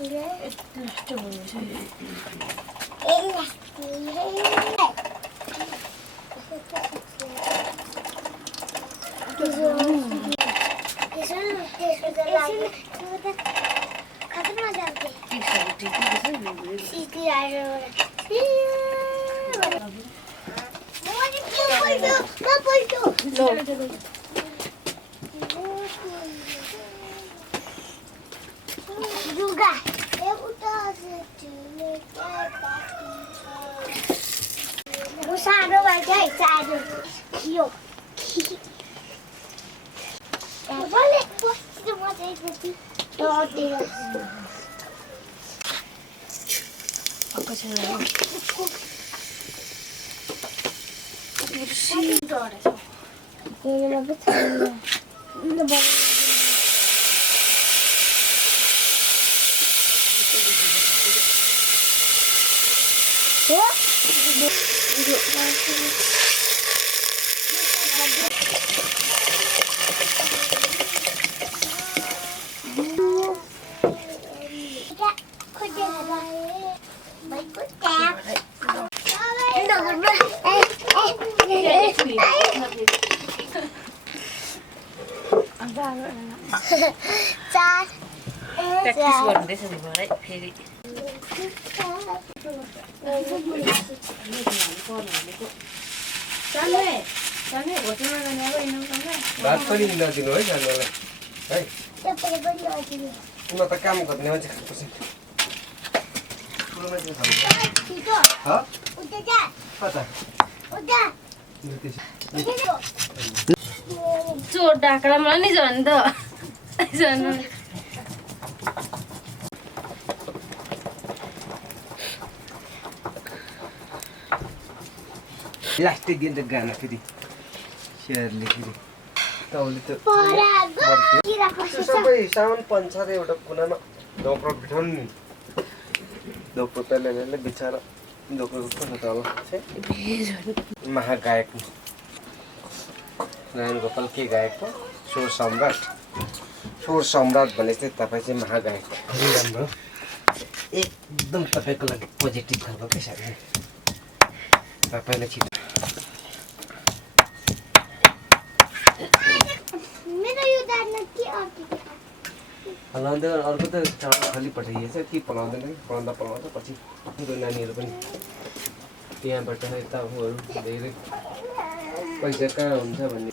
Practice गर्दैछ नि मलाई फेरि भात पनि नदिनु है जान्नलाई है उनीहरू त काम गर्ने मान्छे खानुपर्छ ठुलो मान्छे चोर डाक्रा मलाई नि झन् त लास्टै दिन त गाना फेरि सेयरले फेरि ताउले त सबै सामान पन्छाएर एउटा कुनामा डोक्रो बिठाउनु नि डोक्रो पेलेले बिछाएर डोक्रो कुना त होला महागायक नारायण गोपाल के गायक हो स्वर सम्राट भने चाहिँ तपाईँ चाहिँ महागायक राम्रो एकदम तपाईँको लागि पोजिटिभ खालको के साथी तपाईँलाई छिटो पलाउँदै अर्को त चामल खाली पठाइएछ कि पलाउँदैन कि पलाउँदा पछि नानीहरू पनि त्यहाँबाट यता उहरू धेरै पैसा कहाँ हुन्छ भन्ने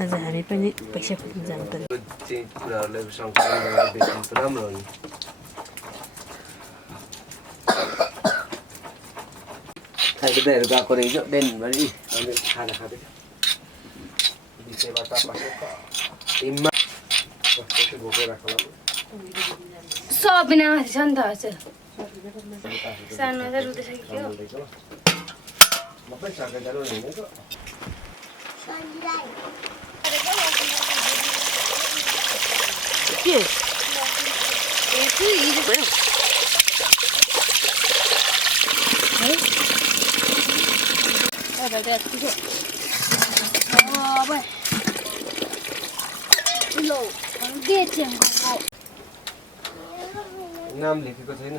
आज हामी पनि पैसा खोज्न जानु पर्यो चाहिँ कुराहरूलाई सङ्कलन बेच्नु त राम्रो हो नि खाइदिँदाहरू गएको रहेछ दिनभरि अनि खाना खाँदैछ विषयबाट टिममा भोकै राख्ला सबिना छ नि त हजुर सानो त रुँदैछ मकै साकेर जानु हिँडेको के हिजो भयो नाम लेखेको छैन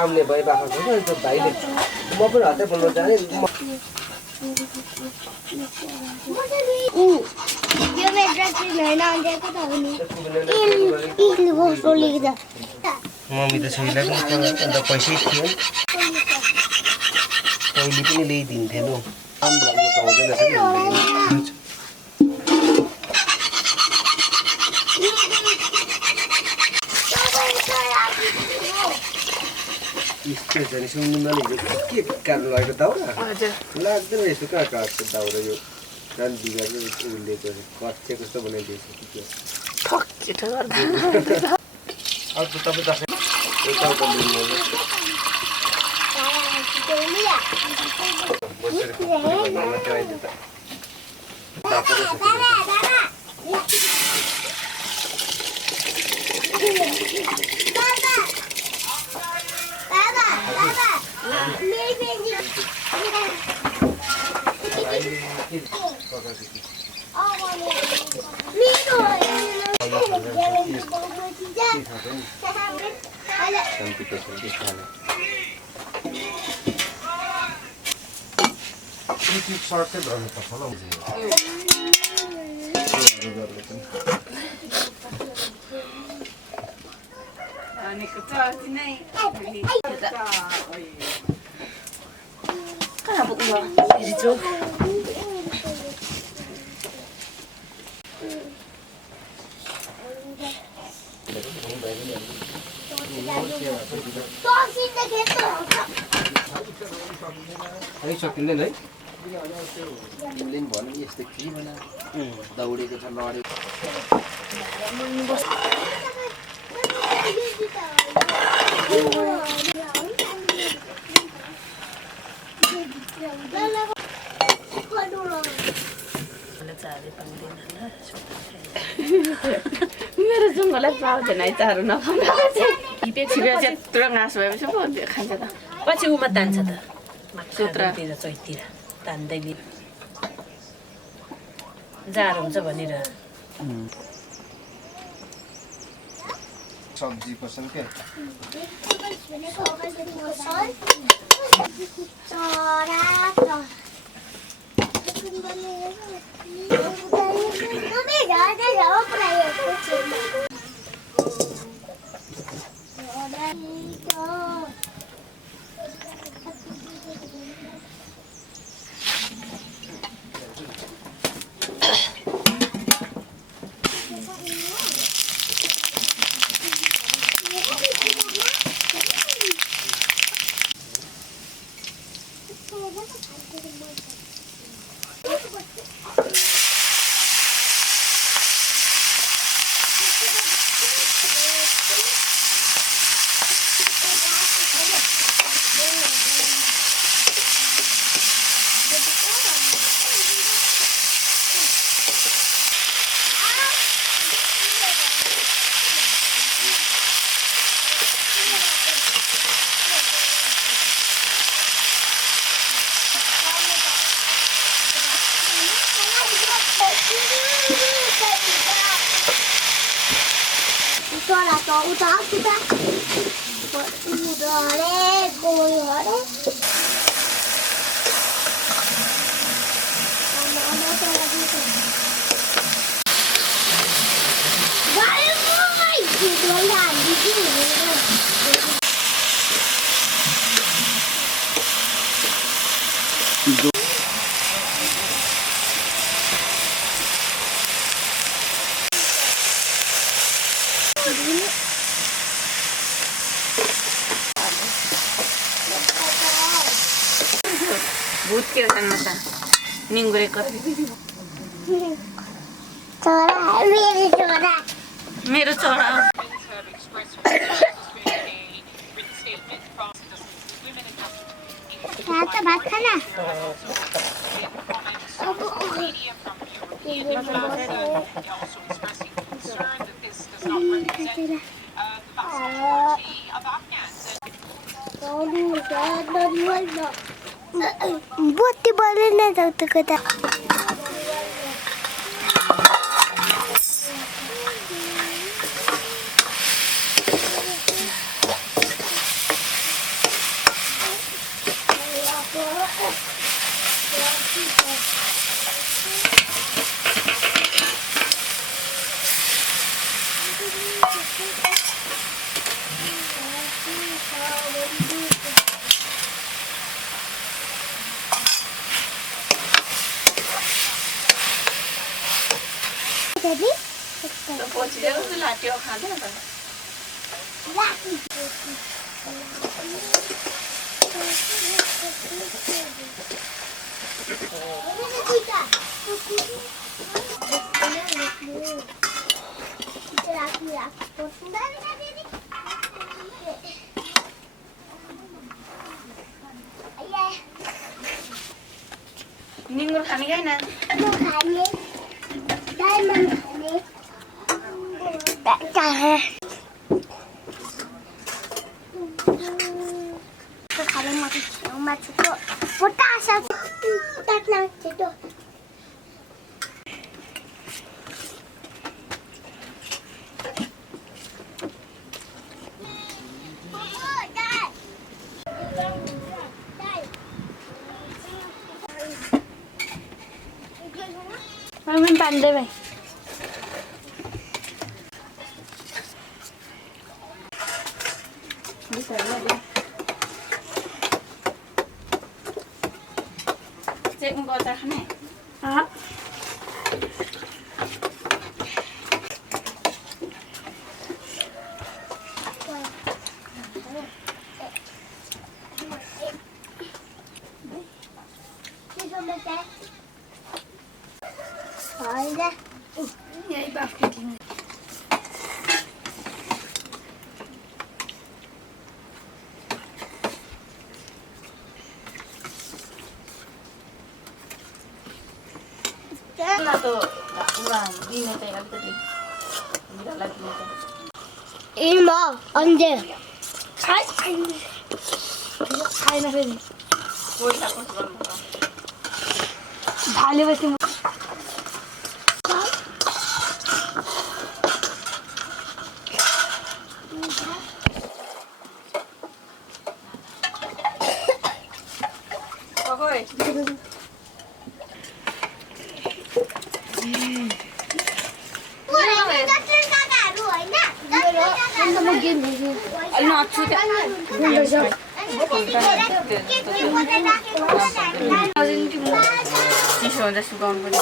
आउने भइरहेको छ नि त भाइले म पनि हतै बोल्न जाने मम्मी त छोरीलाई पनि अन्त पैसै थियो पहिले पनि ल्याइदिन्थेन काम लाग्नु त हुँदैन रहेछ नि जाने सुन्नुमा नि के काट्नु लागेको दाउरा लाग्दैन यस्तो कहाँ काट्छ दाउरा यो कान बिगार्नु उसले कच्चे कस्तो बनाइदिएछ छिटो गर्दा अब त तपाईँ दसैँ एउटा उता लिनु सर्ट चाहिँ गर्नुपर्छ होला कहाँ पुग्नु हिजो सकिँदैन है भनौँ यस्तो के बना दौडेको छ लडेको मेरो जुङ्गोलाई पाउँदैन है चारो नखाउँदा छिपे त्यत्रो घाँस भएपछि पो खान्छ त पछि उमा तान्छ त सूत्रतिर चैतिर तान्दै जाडो हुन्छ भनेर सब्जी पसल क्या भूत के छन् त निङ्गुरेको मेरो छोरा भात खाना बत्ती बल्दैन जताको त लाट्यो खाँदैन त निङ्गुर खाने कि होइन Mình bàn đây vậy. चाहिँ उनको अचार खाने Yay, back cooking. ना तो पूरा दिन में चाहिए अभी तक मेरा लग गया Ima, ande. Khai na फेरि कोई ना कुछ गर्नु ढालेपछि ओए अलि नछु चिसो हुन्छ सुकाउनु पनि